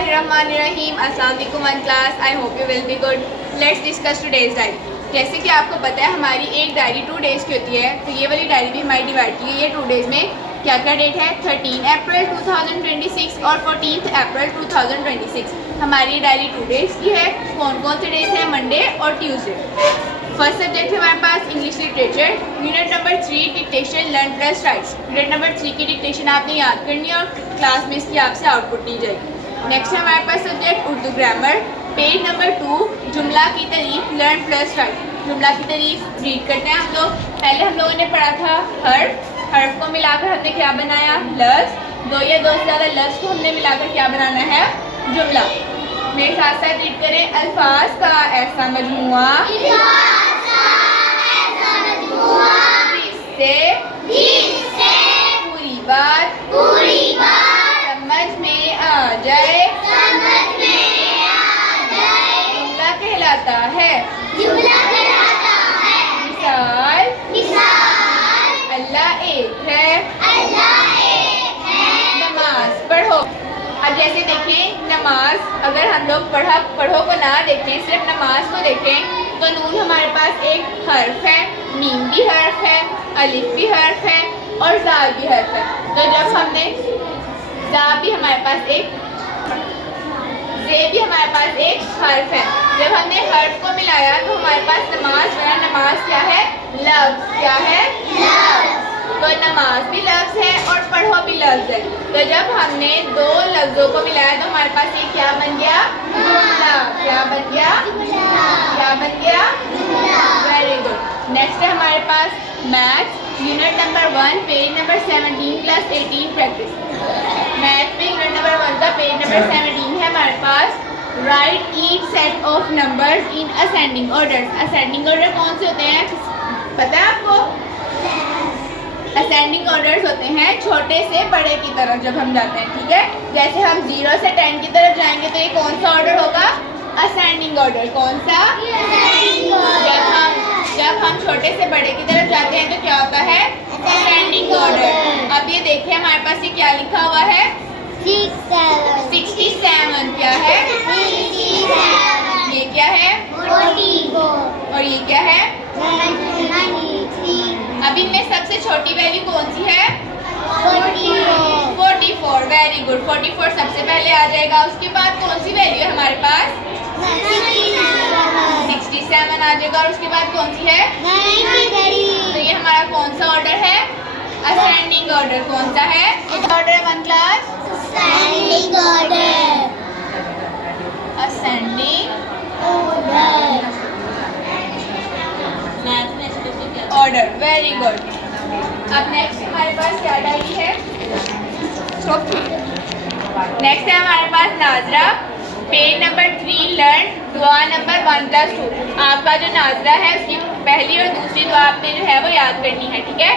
बिस्मिल्लाहिर्रहमानिर्रहीम। अस्सलाम वालेकुम class, I hope you will be good. Let's discuss today's diary. जैसे कि आपको पता है हमारी एक डायरी 2 डेज़ की होती है, तो ये वाली डायरी भी हमारी डिवाइड की है। ये 2 डेज़ में क्या क्या डेट है, 13 अप्रैल 2026 और 14 अप्रैल 2026। हमारी ये डायरी 2 डेज़ की है। कौन कौन से डेज हैं, मंडे और ट्यूसडे। फर्स्ट सब्जेक्ट है हमारे पास English literature, unit number 3 dictation learn plus writes. Unit number 3 की डिक्टेशन आपने याद करनी है और क्लास में इसकी आपसे आउटपुट ली जाएगी। नेक्स्ट है हमारे पास subject Urdu grammar, page number 2 जुमला की तारीफ लर्न प्लस राइट। जुमला की तारीफ रीड करते हैं हम लोग। पहले हम लोगों ने पढ़ा था हर्फ को मिलाकर हमने क्या बनाया, लफ्ज़। दो या दो से ज़्यादा लफ्ज़ को हमने मिलाकर क्या बनाना है, जुमला। मेरे साथ साथ रीड करें, अल्फाज का ऐसा मजमुआ जिससे पूरी बात समझ में आ जाए जुमला कहलाता है। मिसाल अल्लाह एक है, नमाज पढ़ो। अब जैसे देखें, नमाज अगर हम लोग पढ़ो को ना देखें, सिर्फ नमाज को देखें, तो नून हमारे पास एक हर्फ है, मीम भी हर्फ है, अलिफ भी हर्फ है और ज़ाल भी हर्फ है। तो जब हमने ज़ा भी हमारे पास एक, ज़े भी हमारे पास एक हर्फ है। जब हमने हर्फ को मिलाया तो हमारे पास नमाज बना। नमाज क्या है, लफ्ज़। क्या है, लफ्ज़। तो नमाज भी लफ्ज़ है और पढ़ो भी लफ्ज़ है। तो जब हमने दो लफ्ज़ों को मिलाया तो हमारे पास ये क्या बन गया, जुमला। क्या बन गया, क्या बन गया, वेरी गुड। नेक्स्ट है हमारे पास maths, unit number 1 page number 17 plus 18 practice. Math में यूनिट नंबर 1 का पेज नंबर 17 है हमारे पास। Write each set of numbers in ascending order. Ascending order कौन से होते हैं, पता है आपको? असेंडिंग ऑर्डर्स होते हैं छोटे से बड़े की तरफ जब हम जाते हैं, ठीक है। जैसे हम 0 से 10 की तरफ जाएंगे तो ये कौन सा ऑर्डर होगा, असेंडिंग ऑर्डर। कौन सा, जब हम छोटे से बड़े की तरफ जाते हैं तो क्या होता है, असेंडिंग ऑर्डर। अब ये देखिए हमारे पास ये क्या लिखा हुआ है, 67। क्या है, ये क्या है, 44 और ये क्या है, 93। अब इनमें सबसे छोटी वैल्यू कौन सी है, 44। वेरी गुड, 44 सबसे पहले आ जाएगा। उसके बाद कौन सी वैल्यू है हमारे पास, 67 आ जाएगा। और उसके बाद कौन सी है, 90। तो ये हमारा कौन सा ऑर्डर है, असेंडिंग ऑर्डर। कौन सा है, ऑर्डर है 1 class, ascending order. Ascending order, very good. अब नेक्स्ट हमारे पास क्या डायरी है, नेक्स्ट है हमारे पास नाजरा, पेज नंबर 3 लर्न दुआ नंबर 1+2। आपका जो नाजरा है उसकी पहली और दूसरी दुआ आपने जो है वो याद करनी है, ठीक है।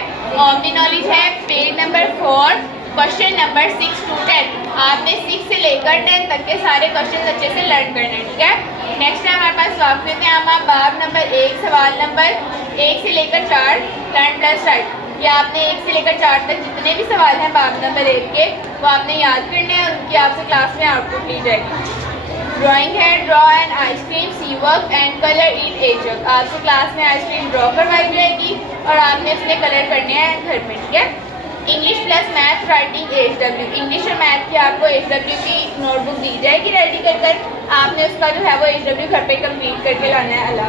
ऑफ द नॉलेज है page number 4 question number 6 to 10। आपने 6 से लेकर 10 तक के सारे क्वेश्चन अच्छे से लर्न करने हैं, ठीक है। नेक्स्ट है हमारे पास वाक़िफ़ आमा, बाब नंबर 1 सवाल नंबर 1 से लेकर 4 लर्न प्लस राइट। ये आपने 1 से लेकर 4 तक जितने भी सवाल हैं बाब नंबर 1 के, वो आपने याद करने हैं और उनकी आपसे क्लास में आउटपुट ली जाएगी। ड्राइंग है, draw an ice cream, see work and colour it a jug. आपसे क्लास में आइसक्रीम ड्रॉ करवाई जाएगी और आपने उसमें कलर करने हैं घर में, ठीक है। English plus math writing HW। English और मैथ की आपको HW की नोटबुक दी जाएगी रेडी कर। आपने उसका जो है वो HW घर पे कंप्लीट करके लाना है। अल्लाह।